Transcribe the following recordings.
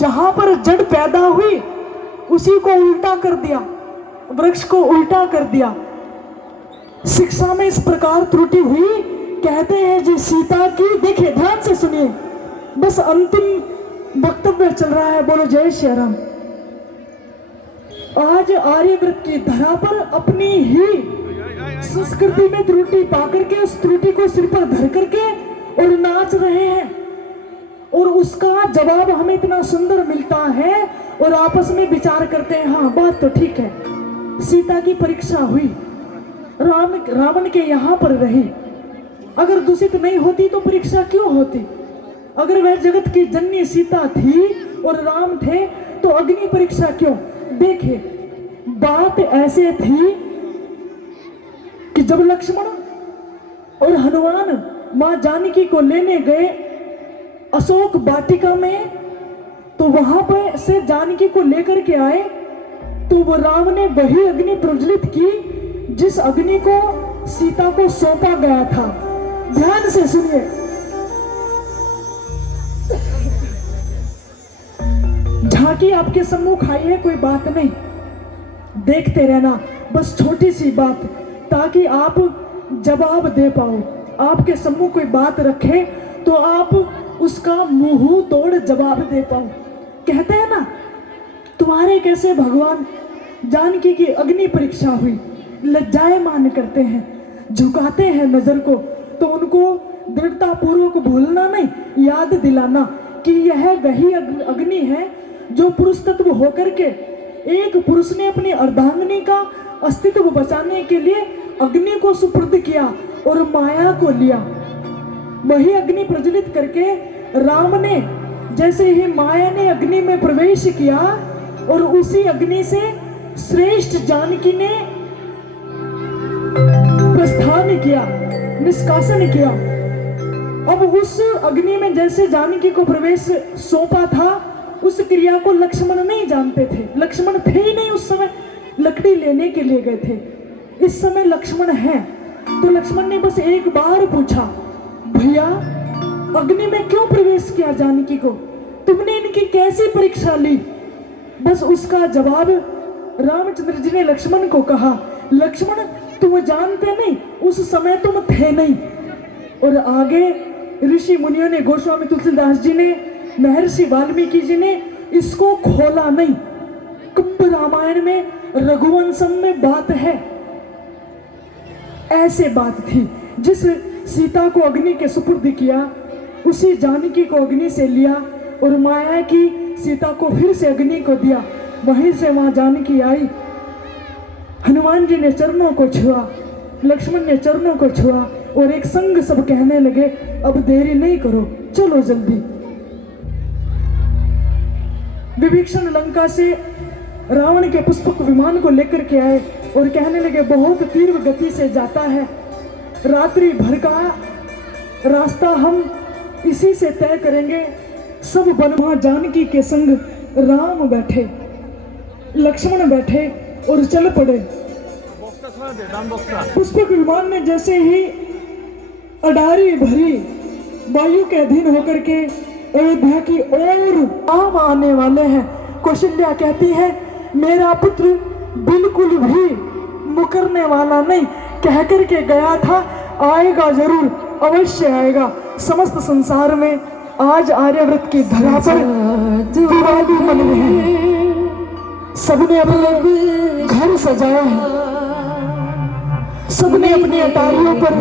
जहां पर जड़ पैदा हुई उसी को उल्टा कर दिया, वृक्ष को उल्टा कर दिया। शिक्षा में इस प्रकार त्रुटि हुई, कहते हैं जी सीता की, देखिए ध्यान से सुनिए, बस अंतिम वक्तव्य चल रहा है, बोलो जय श्री राम। आज आर्यव्रत की धरा पर अपनी ही संस्कृति में त्रुटि पाकर के उस त्रुटि को सिर पर धर करके और नाच रहे हैं, और उसका जवाब हमें इतना सुंदर मिलता है और आपस में विचार करते हैं, हाँ बात तो ठीक है, सीता की परीक्षा हुई, रावण के यहाँ पर रही, अगर दूषित नहीं होती तो परीक्षा क्यों होती? अगर वह जगत की जननी सीता थी और राम थे तो अग्नि परीक्षा क्यों? देखिए बात ऐसे थी कि जब लक्ष्मण और हनुमान मां जानकी को लेने गए अशोक वाटिका में, तो वहां पर से जानकी को लेकर के आए, तो वो राम ने वही अग्नि प्रज्वलित की जिस अग्नि को सीता को सौंपा गया था। ध्यान से सुनिए, झांकी आपके सम्मुख आई है, कोई बात नहीं, देखते रहना, बस छोटी सी बात, ताकि आप जवाब दे पाओ। आपके सम्मुख कोई बात रखे तो आप उसका मुंह तोड़ जवाब दे पाओ। कहते हैं ना, तुम्हारे कैसे भगवान, जानकी की अग्नि परीक्षा हुई, लज्जायमान करते हैं, झुकाते हैं नजर को, तो उनको दृढ़ता पूर्वक भूलना नहीं, याद दिलाना कि यह वही अग्नि है जो पुरुष तत्व होकर के एक पुरुष ने अपनी अर्धांगिनी का अस्तित्व बचाने के लिए अग्नि को सुपुर्द किया और माया को लिया। वही अग्नि प्रज्वलित करके राम ने, जैसे ही माया ने अग्नि में प्रवेश किया और उसी अग्नि से श्रेष्ठ जानकी ने प्रस्थान किया, निष्कासन किया। अब उस अग्नि में जैसे जानकी को प्रवेश सौंपा था, उस क्रिया को लक्ष्मण नहीं जानते थे, लक्ष्मण थे ही नहीं उस समय, लकड़ी लेने के लिए गए थे। इस समय लक्ष्मण है, तो लक्ष्मण ने बस एक बार पूछा, भैया अग्नि में क्यों प्रवेश किया जानकी को, तुमने इनकी कैसी परीक्षा ली? बस उसका जवाब रामचंद्र जी ने लक्ष्मण को कहा, लक्ष्मण तुम जानते नहीं, उस समय तुम थे नहीं। और आगे ऋषि मुनियों ने, गोस्वामी तुलसीदास जी ने, महर्षि वाल्मीकि जी ने इसको खोला नहीं। कुंभ रामायण में, रघुवंशम में बात है, ऐसे बात थी। जिस सीता को अग्नि के सुपुर्द किया, उसी जानकी को अग्नि से लिया और माया की सीता को फिर से अग्नि को दिया। वहीं से वहां जानकी आई, हनुमान जी ने चरणों को छुआ, लक्ष्मण ने चरणों को छुआ और एक संग सब कहने लगे, अब देरी नहीं करो, चलो जल्दी। विभीषण लंका से रावण के पुष्पक विमान को लेकर के आए और कहने लगे, बहुत तीव्र गति से जाता है, रात्रि भर का रास्ता हम इसी से तय करेंगे। सब बनवा जानकी के संग राम बैठे, लक्ष्मण बैठे और चल पड़े। पुष्पक विमान में जैसे ही अडारी भरी वायु के अधीन होकर के अयोध्या की ओर आम आने वाले हैं। कौशल्या कहती है, मेरा पुत्र बिल्कुल भी मुकरने वाला नहीं, कह कर के गया था, आएगा जरूर, अवश्य आएगा। समस्त संसार में आज आर्यव्रत की धरा पर दिवाली मन रहे हैं, सबने अपने घर सजाए हैं, सबने अपनी अटारियों पर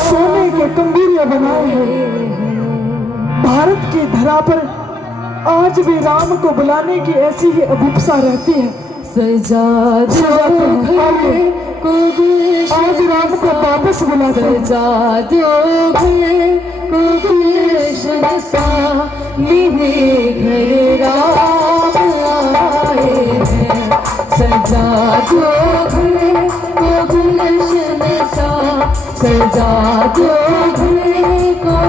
सोने के कंबीरिया बनाए हैं। भारत की धरा पर आज भी राम को बुलाने की ऐसी ही अभिप्सा रहती है। आज राम को वापस बुलाते हैं। सजा दो मेरे घर राम आए हैं, सजा दो गुलशन सा, सजा दो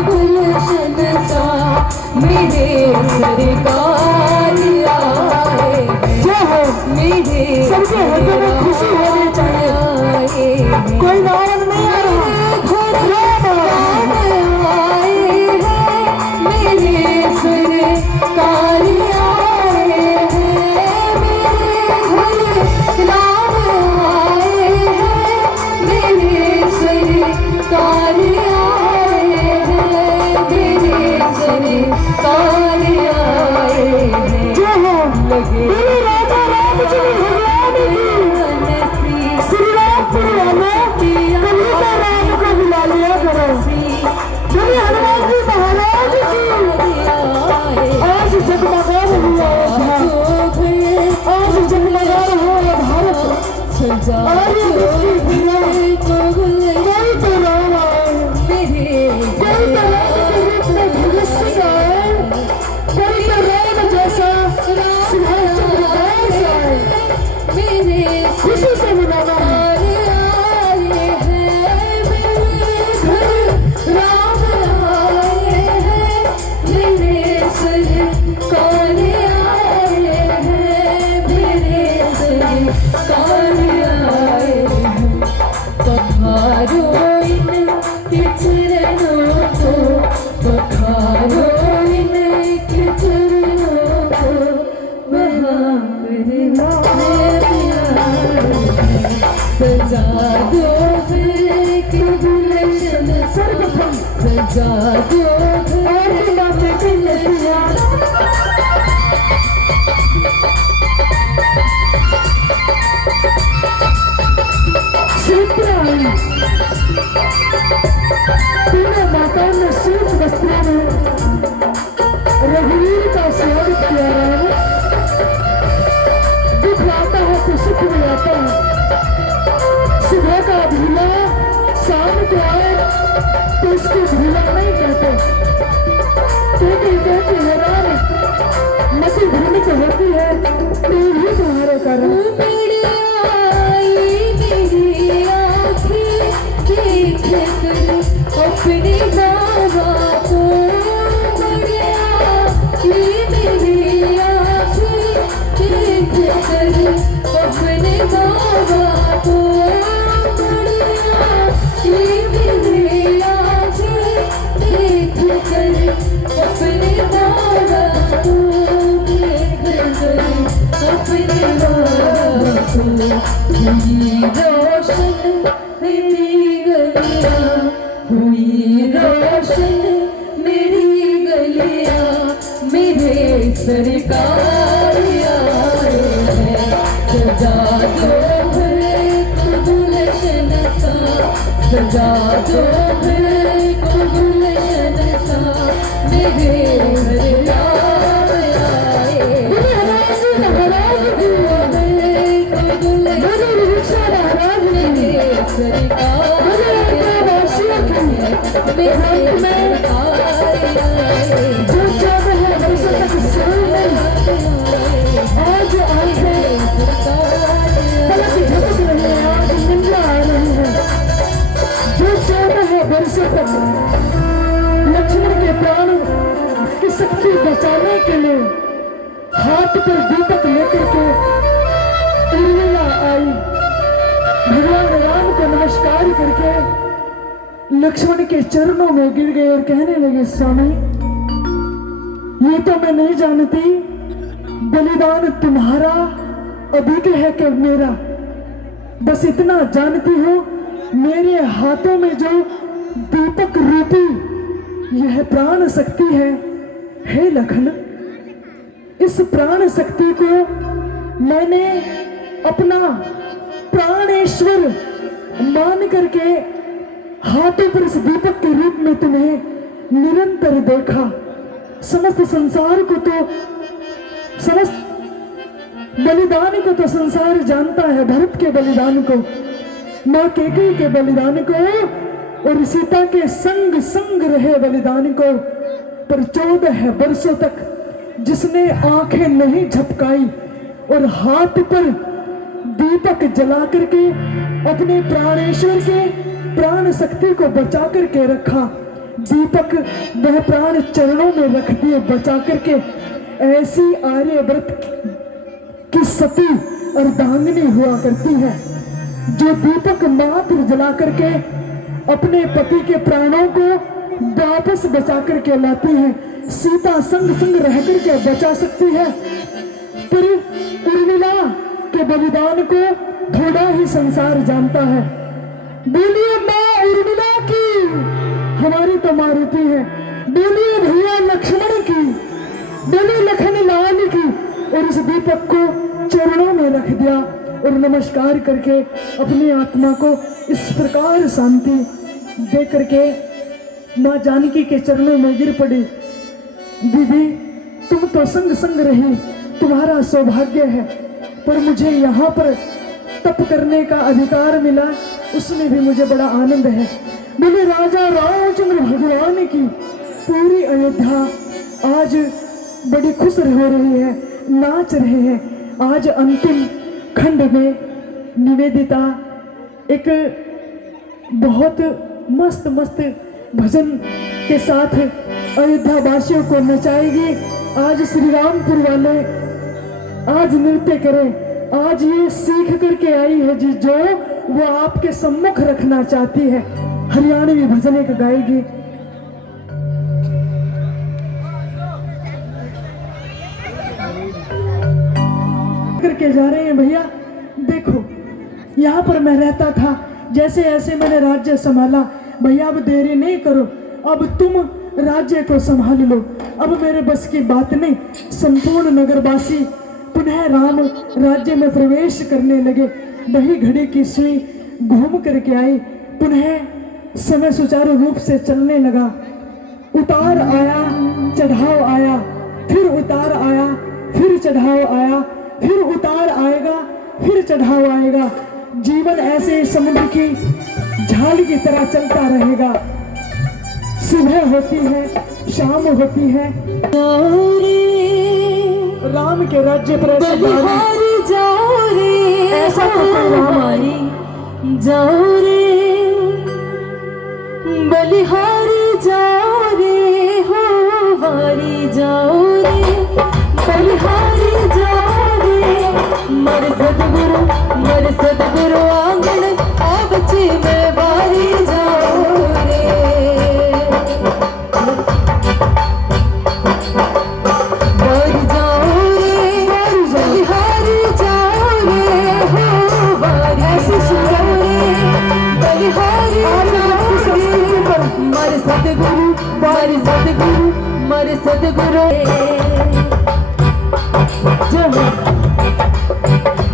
गुलशन सा, मेरे सरकार आए हैं, मेरे सबके हृदय में खुशी होनी चाहिए। कोई रावण नहीं आ रहा, आए हैं, मेरे सरकार सरकार आए हैं। जो हो लगे बोलो राजा रामचंद्र भगवान की। श्री रामपुर वालों कभी तो राम को बुला लिया करो। बोले हनुमान जी महाराज की। आज जगमगा रही है, आज जगमगा रहा है भारत। आर्य वृत्ति दिया कोई तो राम आए, कोई तो राम के रूप में भगत सिंह आए, कोई तो राम जैसा सुभाष चंद्र बोस आए। खुशी से मनाना है। सजा दो गुलशन, सर्वप्रथम सजा दो और की बातें कही लेती है। श्रीप्राण तीनों माताओं ने सूच वस्त्रों में रघुवीर का स्वागत किया है। दुख आता है तो सुख में आता है। सुबह का भूला शाम को आए तो उसको भूला नहीं कहते। कहते हैं राम मति भ्रमित होती है तो ही तुम्हारे कारण। अपने बाबा को मेरी आँखें देख कर, अपने बाबा को मेरी आँखें देख कर, अपने बाबा को देख कर, अपने बाबा को। हुई रोशन मेरी गलियां, हुई रोशन मेरी गलियां, मेरे सरकार आए हैं। सजा दो गुलशन सा, सजा दो गुलशन सा, मेरे सरकार आए हैं। लक्ष्मण के प्राण की शक्ति बचाने के लिए हाथ पर दीपक लेकर के उर्मिला आई। भगवान राम को नमस्कार करके लक्ष्मण के चरणों में गिर गए और कहने लगे, स्वामी ये तो मैं नहीं जानती बलिदान तुम्हारा अधिक है कि मेरा। बस इतना जानती हूं मेरे हाथों में जो दीपक रूपी यह प्राण शक्ति है, हे लखन, इस प्राण शक्ति को मैंने अपना प्राणेश्वर मान करके हाथों पर इस दीपक के रूप में तुम्हें निरंतर देखा। समस्त संसार को तो, समस्त बलिदान को तो संसार जानता है, भरत के बलिदान को, मां कैकेयी के बलिदान को और सीता के संग संग रहे बलिदान को। पर 14 वर्षों तक जिसने आंखें नहीं झपकाई और हाथ पर दीपक जला करके अपने प्राणेश्वर के प्राण शक्ति को बचा करके रखा, दीपक वह प्राण चरणों में रख दिए बचा करके। ऐसी आर्यव्रत की सती और दांगनी हुआ करती है जो दीपक मात्र जला करके अपने पति के प्राणों को वापस बचा करके लाती है। सीता संग संग रह करके बचा सकती है, पर उर्मिला के बलिदान को थोड़ा ही संसार जानता है। बोलिए मां उर्मिला की, हमारी तो मारुति है। बोलिए भैया लक्ष्मण की, बोले लखन लाल की। और उस दीपक को चरणों में रख दिया और नमस्कार करके अपनी आत्मा को इस प्रकार शांति दे करके माँ जानकी के चरणों में गिर पड़ी। दीदी तुम तो संग संग रही, तुम्हारा सौभाग्य है, पर मुझे यहाँ पर तप करने का अधिकार मिला, उसमें भी मुझे बड़ा आनंद है। बोले राजा रामचंद्र भगवान की पूरी अयोध्या आज बड़ी खुश हो रही है, नाच रहे हैं। आज अंतिम खंड में निवेदिता एक बहुत मस्त मस्त भजन के साथ अयोध्या वासियों को नचाएगी। आज श्री रामपुर वाले आज नृत्य करें। आज ये सीख करके आई है जी जो वो आपके सम्मुख रखना चाहती है। हरियाणवी भजन एक गाएगी। करके जा रहे हैं भैया। देखो यहाँ पर मैं रहता था, जैसे ऐसे मैंने राज्य संभाला। भैया अब देरी नहीं करो, अब तुम राज्य को संभाल लो, अब मेरे बस की बात नहीं। संपूर्ण नगरवासी पुनः राम राज्य में प्रवेश करने लगे। वही घड़ी की सुई घूम करके आई, पुनः समय सुचारू रूप से चलने लगा। उतार आया, चढ़ाव आया, फिर उतार आया, फिर चढ़ाव आया, फिर उतार आएगा, फिर चढ़ाव आएगा। जीवन ऐसे समुद्र की झाल की तरह चलता रहेगा। सुबह होती है, शाम होती है। राम के राज्य पर बलिहारी जाओ रे, ऐसा तो कोई राम हमारी जाओ रे, बलिहारी जाओ रे, हो हारी जाओ रे, बलिहारी जाओ रे। मर सदगुरु आंगन आ बच्ची में बारी जाओ रे, बारी जाओ रे, बलिहारी जाओ रे, हो बारी जाओ रे, बलिहारी जाओ रे। मर सदगुरु, मर सदगुरु, मर सदगुरु। जय हो।